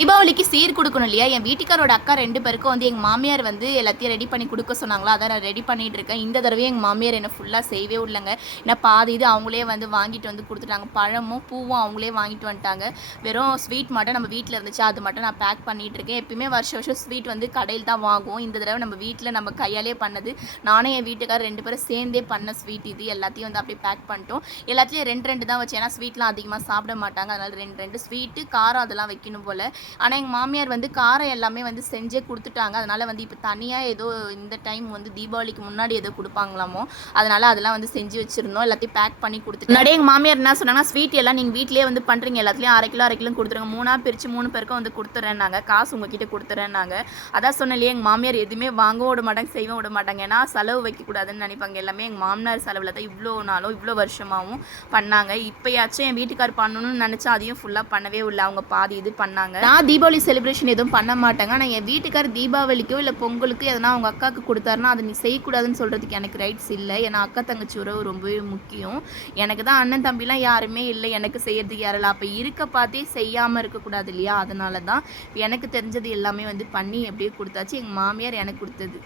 தீபாவளிக்கு சீர் குடுக்கணும் இல்லையா? என் வீட்டுக்காரோட அக்கா 2 பேருக்கும் வந்து எங்க மாமியார் வந்து எல்லாத்தையும் ரெடி பண்ணி குடுக்க சொன்னாங்களா, அதான் நான் ரெடி பண்ணிட்டு இருக்கேன். இந்த தடவையும் எங்க மாமியார் என்ன ஃபுல்லா செய்யவே விடலங்க. ஏன்னா பாதி இது அவங்களே வந்து வாங்கிட்டு வந்து குடுத்துட்டாங்க. பழமும், பூவும் அவங்களே வாங்கிட்டு வந்துட்டாங்க. வெறும் ஸ்வீட் மட்டும் நம்ம வீட்ல இருந்துச்சு. அது மட்டும் நான் பேக் பண்ணிட்டு இருக்கேன். எப்பயுமே வருஷம் வருஷம் ஸ்வீட் வந்து கடையில தான் வாங்குவோம். இந்த தடவை நம்ம வீட்ல நம்ம கையாலே பண்ணது. நானும் என் வீட்டுக்காரர் 2 பேரும் சேர்ந்தே பண்ண ஸ்வீட் இது. எல்லாத்தையும் வந்து அப்படியே பேக் பண்ணிட்டோம். எல்லாத்துலயும் 2, 2 தான் வச்சேன். ஏன்னா ஸ்வீட்லாம் அதிகமா சாப்பிட மாட்டாங்க. அதனால 2, 2 ஸ்வீட்டு, காரம் அதெல்லாம் வைக்கணும் போல. ஆனால் எங்கள் மாமியார் வந்து காரம் எல்லாமே வந்து செஞ்சே கொடுத்துட்டாங்க. அதனால் வந்து இப்போ தனியாக ஏதோ இந்த டைம் வந்து தீபாவளிக்கு முன்னாடி ஏதோ கொடுப்பாங்களாமோ, அதனால் அதெல்லாம் வந்து செஞ்சு வச்சுருந்தோம். எல்லாத்தையும் பேக் பண்ணி கொடுத்துட்டு முன்னாடியே எங்கள் மாமியார் என்ன சொன்னாங்கன்னா, ஸ்வீட் எல்லாம் நீங்கள் வீட்டிலேயே வந்து பண்ணுறீங்க, எல்லாத்துலேயும் அரை கிலோ கொடுத்துருங்க, 3ஆக பிரித்து 3 பேருக்கும் வந்து கொடுத்துட்றேன்னாங்க. காசு உங்ககிட்ட கொடுத்துட்றேன்னாங்க. அதான் சொன்னேன் இல்லையா, எங்கள் மாமியார் எதுவுமே வாங்கவும் விட மாட்டாங்க, செய்யவும் விட மாட்டாங்க. ஏன்னா செலவு வைக்கக்கூடாதுன்னு நினைப்பாங்க. எல்லாமே எங்கள் மாமனார் செலவில் தான் இவ்வளோ நாளும் இவ்வளோ வருஷமாகவும் பண்ணாங்க. இப்போயாச்சும் என் வீட்டுக்கார் பண்ணணும்னு நினச்சா அதையும் ஃபுல்லாக பண்ணவே இல்லை. அவங்க பாதி இது பண்ணாங்க. நான் தீபாவளி செலிப்ரேஷன் எதுவும் பண்ண மாட்டாங்க. ஆனால் என் வீட்டுக்கார் தீபாவளிக்கோ இல்லை பொங்கலுக்கோ எதனா அவங்க அக்காவுக்கு கொடுத்தாருன்னா அதை நீ செய்யக்கூடாதுன்னு சொல்கிறதுக்கு எனக்கு ரைட்ஸ் இல்லை. ஏன்னா அக்கா தங்கச்சி உறவு ரொம்பவே முக்கியம். எனக்கு தான் அண்ணன் தம்பிலாம் யாருமே இல்லை, எனக்கு செய்யறதுக்கு யாரில்லை. அப்போ இருக்க பார்த்தே செய்யாமல் இருக்கக்கூடாது இல்லையா? அதனால தான் எனக்கு தெரிஞ்சது எல்லாமே வந்து பண்ணி எப்படியே கொடுத்தாச்சு. எங்கள் மாமியார் எனக்கு கொடுத்தது.